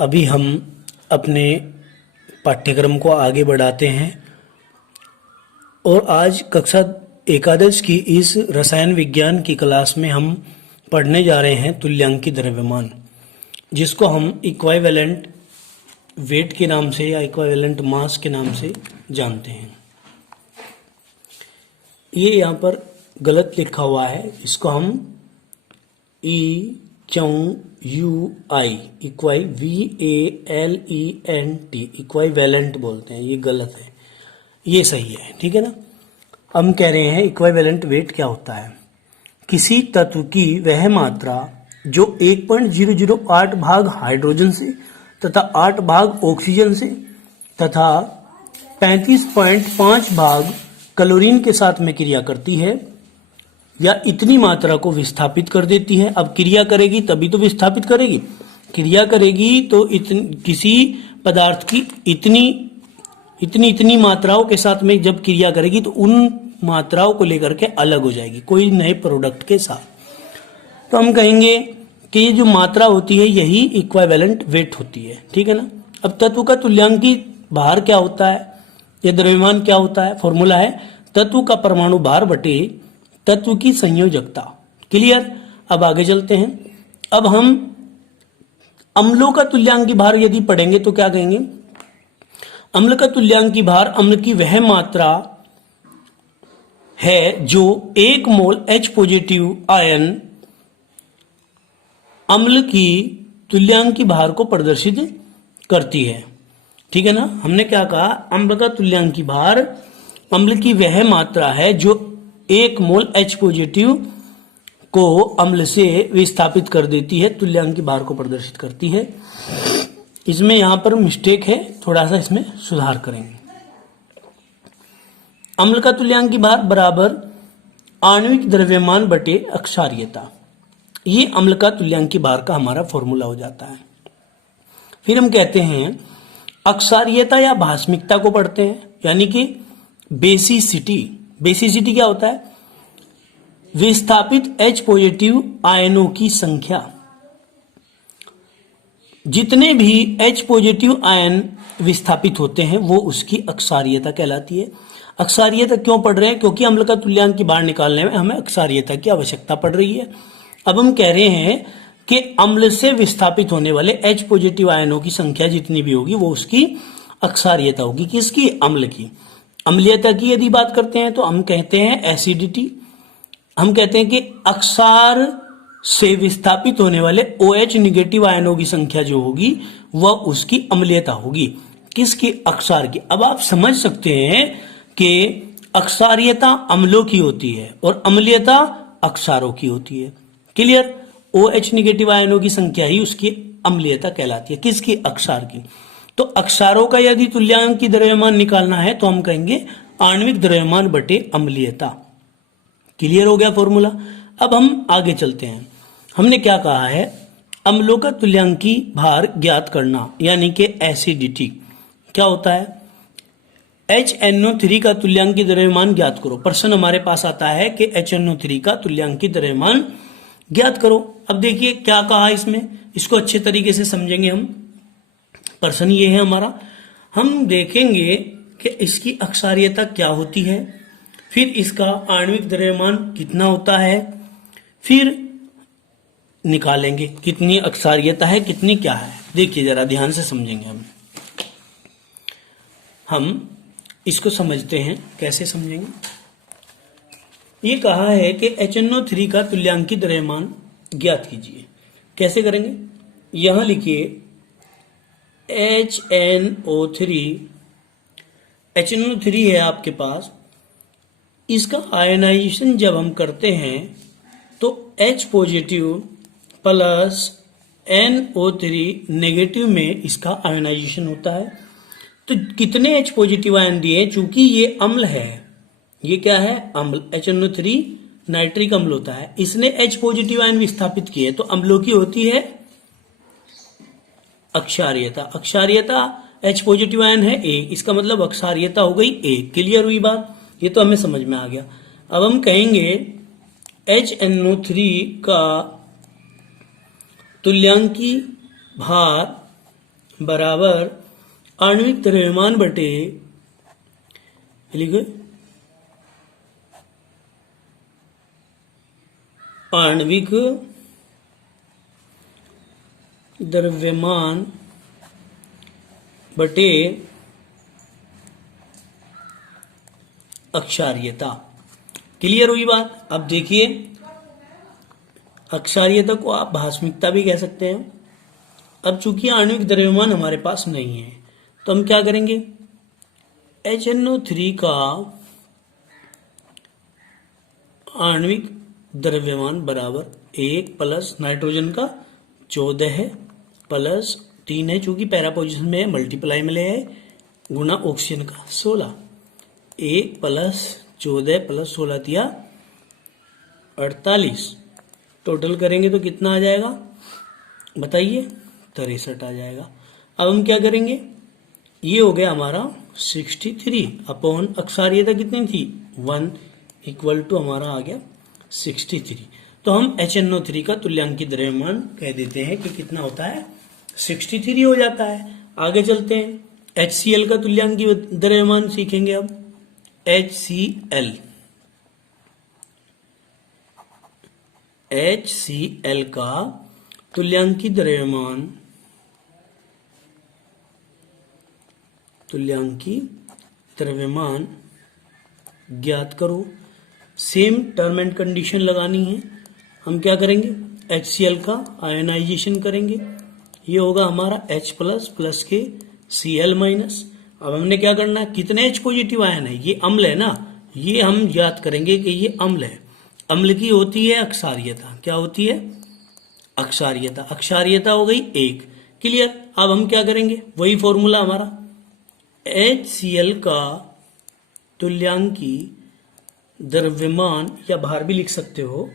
अभी हम अपने पाठ्यक्रम को आगे बढ़ाते हैं और आज कक्षा एकादश की इस रसायन विज्ञान की क्लास में हम पढ़ने जा रहे हैं तुल्यांकी द्रव्यमान, जिसको हम इक्विवेलेंट वेट के नाम से या इक्विवेलेंट मास के नाम से जानते हैं। ये यहाँ पर गलत लिखा हुआ है, इसको हम EQUI इक्विवेलेंट बोलते हैं। ये गलत है, ये सही है, ठीक है ना। हम कह रहे हैं इक्विवेलेंट वेट क्या होता है। किसी तत्व की वह मात्रा जो 1.008 भाग हाइड्रोजन से तथा 8 भाग ऑक्सीजन से तथा 35.5 भाग क्लोरीन के साथ में क्रिया करती है या इतनी मात्रा को विस्थापित कर देती है। अब क्रिया करेगी तभी तो विस्थापित करेगी, क्रिया करेगी तो किसी पदार्थ की इतनी मात्राओं के साथ में जब क्रिया करेगी तो उन मात्राओं को लेकर के अलग हो जाएगी कोई नए प्रोडक्ट के साथ। तो हम कहेंगे कि ये जो मात्रा होती है यही इक्विवेलेंट वेट होती है, ठीक है ना। अब तत्व का तुल्यांकी भार क्या होता है, ये द्रव्यमान क्या होता है, फॉर्मूला है तत्व का परमाणु भार बटे तत्व की संयोजकता। क्लियर। अब आगे चलते हैं। अब हम अम्लों का तुल्यांकी भार यदि पढ़ेंगे तो क्या कहेंगे, अम्ल का तुल्यांकी भार अम्ल की वह मात्रा है जो 1 मोल H पॉजिटिव आयन अम्ल की तुल्यांकी भार को प्रदर्शित करती है, ठीक है ना। हमने क्या कहा, अम्ल का तुल्यांकी भार अम्ल की वह मात्रा है जो 1 मोल H पॉजिटिव को अम्ल से विस्थापित कर देती है, तुल्यांकी भार को प्रदर्शित करती है। इसमें यहां पर मिस्टेक है, थोड़ा सा इसमें सुधार करेंगे। अम्ल का तुल्यांकी भार बराबर आणविक द्रव्यमान बटे अक्षारीयता, ये अम्ल का तुल्यांकी भार का हमारा फॉर्मूला हो जाता है। फिर हम कहते हैं अक्षारीयता या भास्मिकता को पढ़ते हैं, यानी कि बेसिसिटी। बेसिसिटी क्या होता है, विस्थापित H पॉजिटिव आयनों की संख्या। जितने भी H पॉजिटिव आयन विस्थापित होते हैं वो उसकी अक्षारीयता कहलाती है। अक्षारीयता क्यों पढ़ रहे हैं, क्योंकि अम्ल का तुल्यांकी भार निकालने में हमें अक्षारीयता की आवश्यकता पड़ रही है। अब हम कह रहे हैं कि अम्ल से विस्थापित होने वाले H पॉजिटिव आयनों की संख्या जितनी भी होगी वो उसकी अक्षारीयता होगी। किसकी, अम्ल की। अम्लीयता की यदि बात करते हैं तो हम कहते हैं एसिडिटी। हम कहते हैं कि अक्षार से विस्थापित होने वाले OH निगेटिव आयनों की संख्या जो होगी वह उसकी अम्लीयता होगी। किसकी, अक्षार की। अब आप समझ सकते हैं कि अक्षारीयता अम्लों की होती है और अम्लीयता अक्षारों की होती है। क्लियर। OH निगेटिव आयनों की संख्या ही उसकी अम्लीयता कहलाती है, किसकी, अक्षार की। तो अक्षारों का यदि तुल्यांकी द्रव्यमान निकालना है तो हम कहेंगे आणविक द्रव्यमान बटे अम्लीयता। क्लियर हो गया फॉर्मूला। अब हम आगे चलते हैं। हमने क्या कहा है, अम्लों का तुल्यांकी भार ज्ञात करना, यानी कि एसिडिटी। क्या होता है, HNO3 का तुल्यांकी द्रव्यमान ज्ञात करो। प्रश्न हमारे पास आता है कि HNO3 का तुल्यांकी द्रव्यमान ज्ञात करो। अब देखिए क्या कहा इसमें, इसको अच्छे तरीके से समझेंगे हम। प्रश्न ये है हमारा, हम देखेंगे कि इसकी अक्षारीयता क्या होती है, फिर इसका आणविक द्रव्यमान कितना होता है, फिर निकालेंगे कितनी अक्षारीयता है कितनी क्या है। देखिए जरा ध्यान से समझेंगे हम इसको समझते हैं। कैसे समझेंगे, ये कहा है कि HNO3 का तुल्यांकी द्रव्यमान ज्ञात कीजिए। कैसे करेंगे, यहां लिखिए HNO3 है आपके पास। इसका आयनाइजेशन जब हम करते हैं तो H positive plus NO3 negative में इसका आयनाइजेशन होता है। तो कितने H पॉजिटिव आयन दिए, चूंकि ये अम्ल है, ये क्या है, अम्ल। HNO3 नाइट्रिक अम्ल होता है, इसने H पॉजिटिव आयन विस्थापित किए तो अम्लों की होती है अक्षारीयता। अक्षारीयता H पॉजिटिव आयन है A, इसका मतलब अक्षारीयता हो गई A। क्लियर हुई बात, ये तो हमें समझ में आ गया। अब हम कहेंगे HNO3 का तुल्यांकी भार बराबर आणविक द्रव्यमान बटे लिखे आणविक द्रव्यमान बटे अक्षारीयता। क्लियर हुई बात। अब देखिए, अक्षारीयता को आप भास्मिकता भी कह सकते हैं। अब चूंकि आणविक द्रव्यमान हमारे पास नहीं है तो हम क्या करेंगे, HNO3 का आणविक द्रव्यमान बराबर 1 प्लस नाइट्रोजन का 14 है प्लस 3 है, चूंकि पैरा पोजिशन में है मल्टीप्लाई में ले है, गुना ऑक्सीजन का 16। 1 प्लस 14 प्लस 16 दिया 48। टोटल करेंगे तो कितना आ जाएगा बताइए, 63 आ जाएगा। अब हम क्या करेंगे, ये हो गया हमारा 63 अपॉन अक्षारीयता कितनी थी 1 इक्वल टू हमारा आ गया 63। तो हम HNO3 का तुल्यांकी द्रव्यमान कह देते हैं कि कितना होता है 63 हो जाता है। आगे चलते हैं, HCl का तुल्यांकी द्रव्यमान सीखेंगे। अब HCl का तुल्यांकी द्रव्यमान ज्ञात करो। सेम टर्म एंड कंडीशन लगानी है। हम क्या करेंगे, HCl का आयनाइजेशन करेंगे, ये होगा हमारा H प्लस प्लस के Cl माइनस। अब हमने क्या करना है, कितने H पॉजिटिव आयन है, ये अम्ल है ना, ये हम याद करेंगे कि ये अम्ल है। अम्ल की होती है अक्षारीयता, क्या होती है अक्षारीयता। अक्षारीयता हो गई 1। क्लियर। अब हम क्या करेंगे, वही फॉर्मूला हमारा HCl का तुल्यांकी द्रव्यमान या भार भी लिख सकते हो,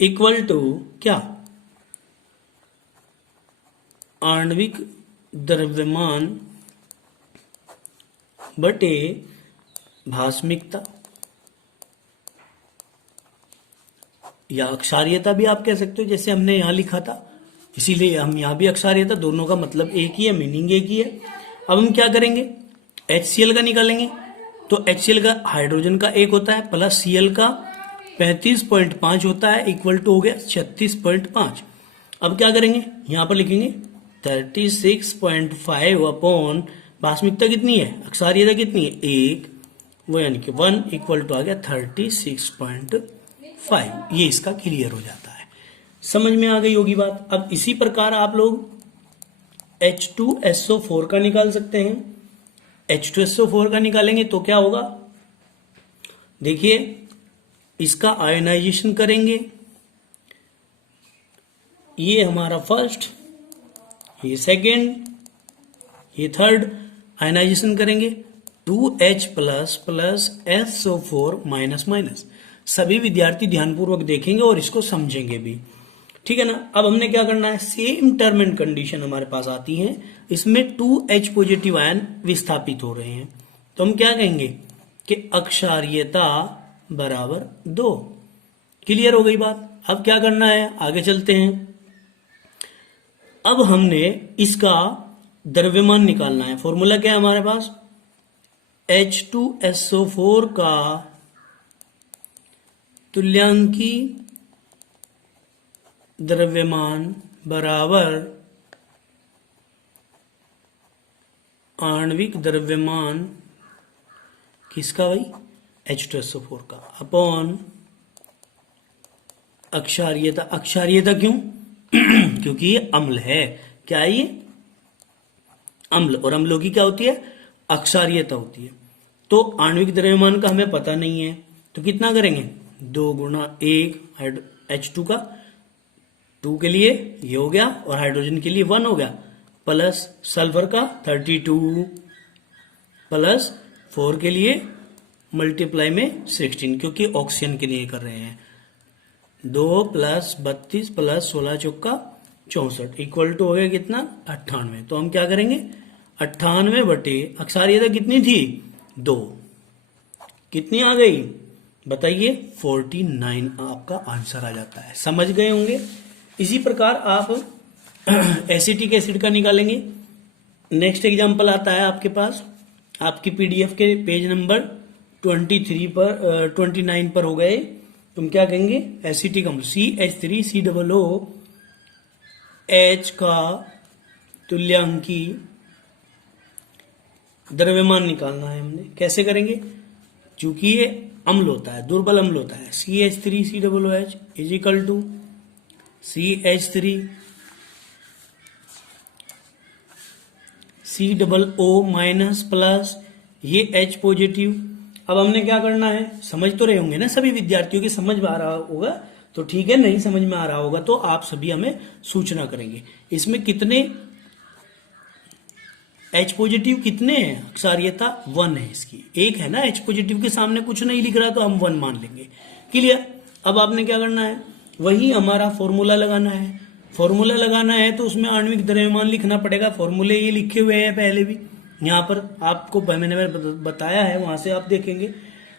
इक्वल टू क्या, आणविक द्रव्यमान बटे भास्मिकता या अक्षारीयता भी आप कह सकते हो, जैसे हमने यहां लिखा था, इसीलिए हम यहां भी अक्षारीयता, दोनों का मतलब एक ही है, मीनिंग एक ही है। अब हम क्या करेंगे, HCl का निकालेंगे, तो HCl का हाइड्रोजन का 1 होता है प्लस Cl का 35.5 होता है, इक्वल टू हो गया 36.5। अब क्या करेंगे, यहां पर लिखेंगे 36.5 अपॉन भास्मिकता कितनी है, अक्षारीयता कितनी है 1, वो यानी कि 1 इक्वल टू आ गया 36.5। ये इसका क्लियर हो जाता है। समझ में आ गई होगी बात। अब इसी प्रकार आप लोग H2SO4 का निकाल सकते हैं। H2SO4 का निकालेंगे तो क्या होगा, देखिए इसका आयनाइजेशन करेंगे, ये हमारा फर्स्ट, ये सेकेंड, ये थर्ड, आयनाइजेशन करेंगे 2H plus plus SO4 minus minus. सभी विद्यार्थी ध्यानपूर्वक देखेंगे और इसको समझेंगे भी, ठीक है ना। अब हमने क्या करना है, सेम टर्म एंड कंडीशन हमारे पास आती है, इसमें 2H पॉजिटिव आयन विस्थापित हो रहे हैं, तो हम क्या कहेंगे कि अक्षारीयता बराबर 2। क्लियर हो गई बात। अब क्या करना है, आगे चलते हैं। अब हमने इसका द्रव्यमान निकालना है। फॉर्मूला क्या है हमारे पास, H2SO4 का तुल्यांकी द्रव्यमान बराबर आणविक द्रव्यमान किसका भाई, H2SO4 का, अपॉन अक्षारीयता। अक्षारीयता क्यों क्योंकि ये अम्ल है। क्या है ये, अम्ल, और अम्लों की क्या होती है, अक्षारीयता होती है। तो आणविक द्रव्यमान का हमें पता नहीं है, तो कितना करेंगे, 2 गुणा 1 H2 का, 2 के लिए ये हो गया और हाइड्रोजन के लिए 1 हो गया, प्लस सल्फर का 32 प्लस 4 के लिए मल्टीप्लाई में 16, क्योंकि ऑक्सीजन के लिए कर रहे हैं। 2 प्लस 32 प्लस 16 चौका 64 इक्वल टू हो गया कितना, 98। तो हम क्या करेंगे, 98 बटे अक्षारीयता कितनी थी 2, कितनी आ गई बताइए, 49 आपका आंसर आ जाता है। समझ गए होंगे। इसी प्रकार आप एसिटिक एसिड का निकालेंगे, नेक्स्ट एग्जांपल आता है आपके पास, आपकी पीडीएफ के पेज नंबर 23 पर 29 पर हो गए। तुम क्या कहेंगे, एसिटिक अम्ल CH3COOH का तुल्यांकी द्रव्यमान निकालना है हमने। कैसे करेंगे, चूंकि ये अम्ल होता है, दुर्बल अम्ल होता है, CH3COOH is equal to CH3COO minus plus ये H पॉजिटिव। अब हमने क्या करना है, समझ तो रहे होंगे ना सभी विद्यार्थियों की, समझ में आ रहा होगा तो ठीक है, नहीं समझ में आ रहा होगा तो आप सभी हमें सूचना करेंगे। इसमें कितने H पॉजिटिव कितने हैं, अक्षार्यता 1 है इसकी, एक है ना, H पॉजिटिव के सामने कुछ नहीं लिख रहा तो हम 1 मान लेंगे। क्लियर। अब आपने क्या करना है, वही हमारा फॉर्मूला लगाना है। फॉर्मूला लगाना है तो उसमें आणविक द्रव्यमान लिखना पड़ेगा। फॉर्मूले ये लिखे हुए हैं पहले भी, यहाँ पर आपको मैंने बताया है, वहां से आप देखेंगे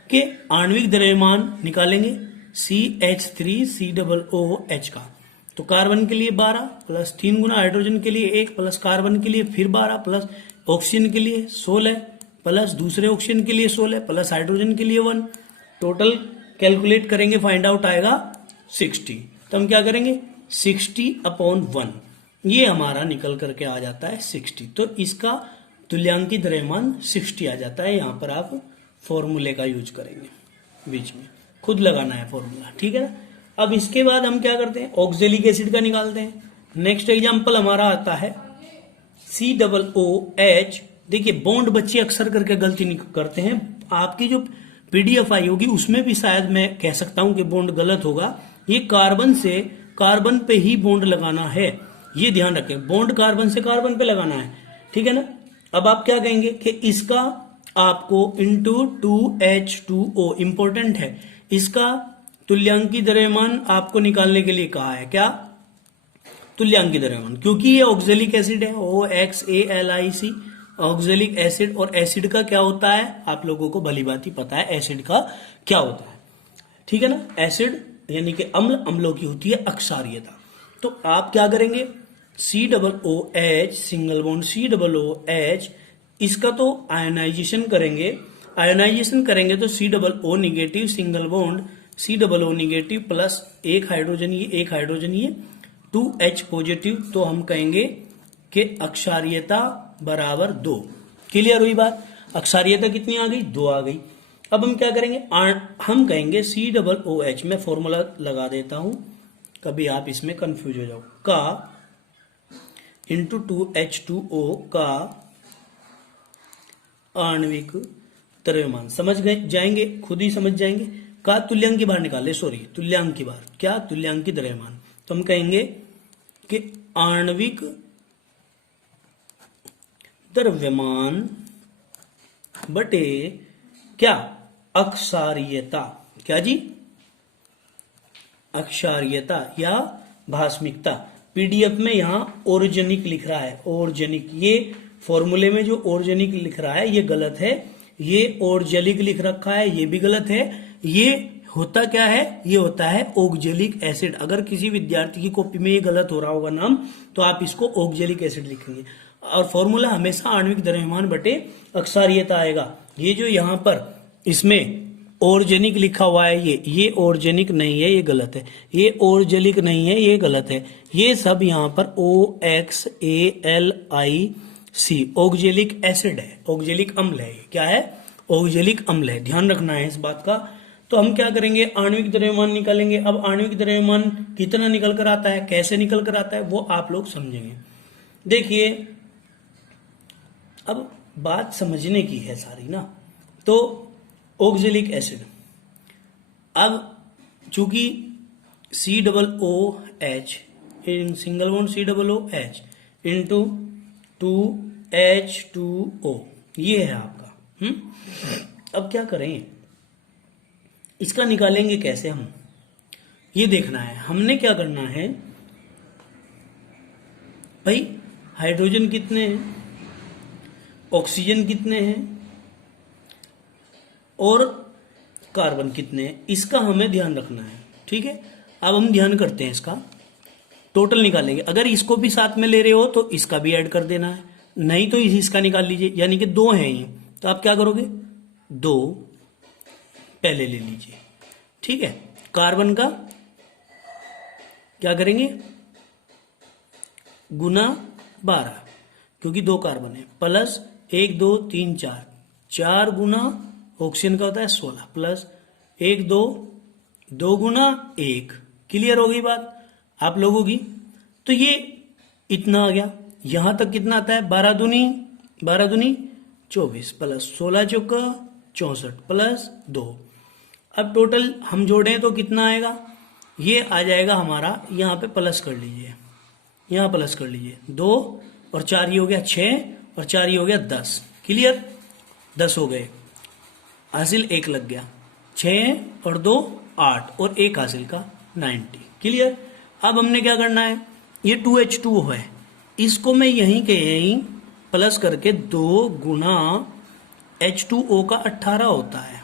कि आणविक द्रव्यमान निकालेंगे CH3COOH का। तो कार्बन के लिए 12 प्लस 3 गुना हाइड्रोजन के लिए 1 प्लस कार्बन के लिए फिर 12 प्लस ऑक्सीजन के लिए 16 प्लस दूसरे ऑक्सीजन के लिए 16 प्लस हाइड्रोजन के लिए 1। टोटल कैलकुलेट करेंगे, फाइंड आउट आएगा 60। तो हम क्या करेंगे, 60/1 ये हमारा निकल करके आ जाता है 60। तो इसका तुल्यांकी द्रव्यमान 60 आ जाता है। यहां पर आप फॉर्मूले का यूज करेंगे, बीच में खुद लगाना है फॉर्मूला, ठीक है ना। अब इसके बाद हम क्या करते हैं, ऑक्जेलिक एसिड का निकालते हैं। नेक्स्ट एग्जांपल हमारा आता है COOH। देखिए बॉन्ड बच्चे अक्सर करके गलती करते हैं, आपकी जो पीडीएफ आई होगी उसमें भी शायद मैं कह सकता हूं कि बॉन्ड गलत होगा। ये कार्बन से कार्बन पे ही बॉन्ड लगाना है, ये ध्यान रखें, बॉन्ड कार्बन से कार्बन पे लगाना है, ठीक है ना। अब आप क्या कहेंगे कि इसका आपको इंटू 2H2O इंपॉर्टेंट है, इसका तुल्यांकी द्रव्यमान आपको निकालने के लिए कहा है, क्या, तुल्यांकी द्रव्यमान, क्योंकि ये ऑक्जेलिक एसिड है, OXALIC ऑक्जेलिक एसिड। और एसिड का क्या होता है आप लोगों को भली भांति पता है एसिड का क्या होता है, ठीक है ना। एसिड यानी कि अम्ल, अम्लों की होती है अक्षारीयता। तो आप क्या करेंगे, COOH सिंगल बॉन्ड COOH, इसका तो आयनाइजेशन करेंगे, आयनाइजेशन करेंगे तो COO negative single bond COO negative plus एक हाइड्रोजन ये 2H पॉजिटिव। तो हम कहेंगे कि अक्षारीयता बराबर 2। क्लियर हुई बात, अक्षारीयता कितनी आ गई, 2 आ गई। अब हम क्या करेंगे, हम कहेंगे COOH, मैं फॉर्मूला लगा देता हूं, कभी आप इसमें कंफ्यूज हो जाओ, का इंटू 2H2O का आणविक द्रव्यमान, समझ गए जाएंगे, खुद ही समझ जाएंगे। का तुल्यांकी बाहर निकाले, सॉरी तुल्यांकी बाहर, क्या, तुल्यांकी द्रव्यमान। तो हम कहेंगे कि आणविक द्रव्यमान बटे क्या, अक्षारीयता, क्या जी, अक्षारीयता या भास्मिकता। पीडीएफ में यहां ऑर्गेनिक लिख रहा है, ऑर्गेनिक, ये फॉर्मूले में जो ऑर्गेनिक लिख रहा है ये गलत है, ये ऑर्गेलिक लिख रखा है ये भी गलत है। ये होता क्या है, ये होता है ऑक्जेलिक एसिड। अगर किसी विद्यार्थी की कॉपी में ये गलत हो रहा होगा नाम, तो आप इसको ऑक्जेलिक एसिड लिखेंगे। और फॉर्मूला हमेशा आणविक द्रव्यमान बटे अक्षारीयता आएगा। ये जो यहां पर इसमें ऑर्गेनिक लिखा हुआ है, ये ऑर्गेनिक नहीं है, ये गलत है। ये ऑर्गेलिक नहीं है, ये गलत है। ये सब यहां पर OXALIC ऑक्जेलिक एसिड है, ऑक्जेलिक अम्ल है। क्या है, ऑक्जेलिक अम्ल है, ध्यान रखना है इस बात का। तो हम क्या करेंगे, आणविक द्रव्यमान निकालेंगे। अब आणविक द्रव्यमान कितना निकल कर आता है, कैसे निकल कर आता है, वो आप लोग समझेंगे। देखिए अब बात समझने की है सारी ना। तो ऑक्जेलिक एसिड, अब चूंकि COOH in single bond COOH into 2H2O ये है आपका। अब क्या करें, इसका निकालेंगे कैसे हम, ये देखना है। हमने क्या करना है भाई, हाइड्रोजन कितने हैं, ऑक्सीजन कितने हैं और कार्बन कितने हैं, इसका हमें ध्यान रखना है, ठीक है। अब हम ध्यान करते हैं, इसका टोटल निकालेंगे। अगर इसको भी साथ में ले रहे हो तो इसका भी ऐड कर देना है, नहीं तो इसका निकाल लीजिए, यानी कि 2 है ये, तो आप क्या करोगे 2 पहले ले लीजिए, ठीक है। कार्बन का क्या करेंगे गुना 12, क्योंकि 2 कार्बन है, प्लस 1 2 3 4, 4 गुना ऑक्सीजन का होता है 16, प्लस 1 2 2 गुना 1। क्लियर हो गई बात आप लोगों की। तो ये इतना आ गया, यहां तक कितना आता है 12 दूनी 24 प्लस 16 चौका 64 प्लस 2। अब टोटल हम जोड़ें तो कितना आएगा, ये आ जाएगा हमारा, यहाँ पे प्लस कर लीजिए, यहाँ प्लस कर लीजिए 2 और 4 ये हो गया 6 और 4 ये हो गया 10। क्लियर, 10 हो गए, हासिल 1 लग गया, 6 और 2 8 और 1 हासिल का 90। क्लियर। अब हमने क्या करना है, ये 2H2O है, इसको मैं यहीं के यहीं प्लस करके 2 गुना H2O का 18 होता है,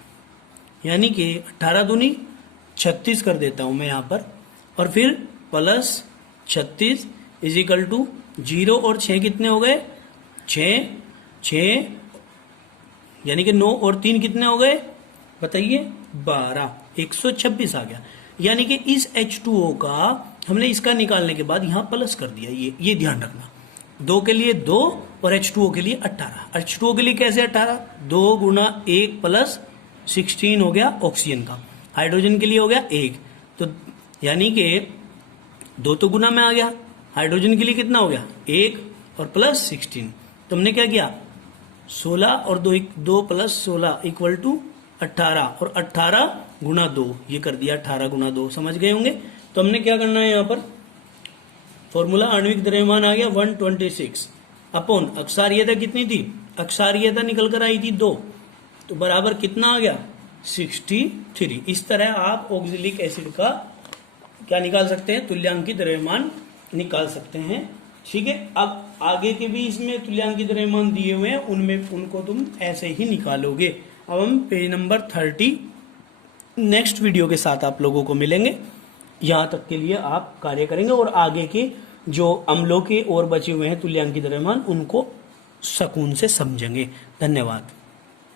यानी कि 18 दूनी 36 कर देता हूं मैं यहां पर, और फिर प्लस 36 इज इक्वल टू 0 और 6 कितने हो गए 6 यानी कि 9 और 3 कितने हो गए बताइए 12, 126 आ गया। यानी कि इस H2O का हमने इसका निकालने के बाद यहां प्लस कर दिया, ये ध्यान रखना, 2 के लिए 2 और H2O के लिए 18। H2O के लिए कैसे 18, 2 गुना 1 प्लस 16 हो गया ऑक्सीजन का, हाइड्रोजन के लिए हो गया 1, तो यानी कि 2 तो गुना में आ गया, हाइड्रोजन के लिए कितना हो गया 1 और प्लस 16, तो हमने क्या किया 16 और 2 प्लस 16 इक्वल टू 18, और 18 गुना 2 ये कर दिया 18 गुना 2, समझ गए होंगे। तो हमने क्या करना है, यहाँ पर फॉर्मूला आणविक द्रव्यमान आ गया 126 अपॉन अक्षारीयता कितनी थी, अक्षारीयता निकल कर आई थी 2, तो बराबर कितना आ गया 63। इस तरह आप ऑक्जेलिक एसिड का क्या निकाल सकते हैं, तुल्यांकी द्रव्यमान निकाल सकते हैं, ठीक है। अब आगे के भी इसमें तुल्यांकी द्रव्यमान दिए हुए हैं, उनमें उनको तुम ऐसे ही निकालोगे। अब हम पेज नंबर 30 नेक्स्ट वीडियो के साथ आप लोगों को मिलेंगे, यहां तक के लिए आप कार्य करेंगे और आगे के जो अम्लों के और बचे हुए हैं तुल्यांकी द्रव्यमान उनको सुकून से समझेंगे। धन्यवाद।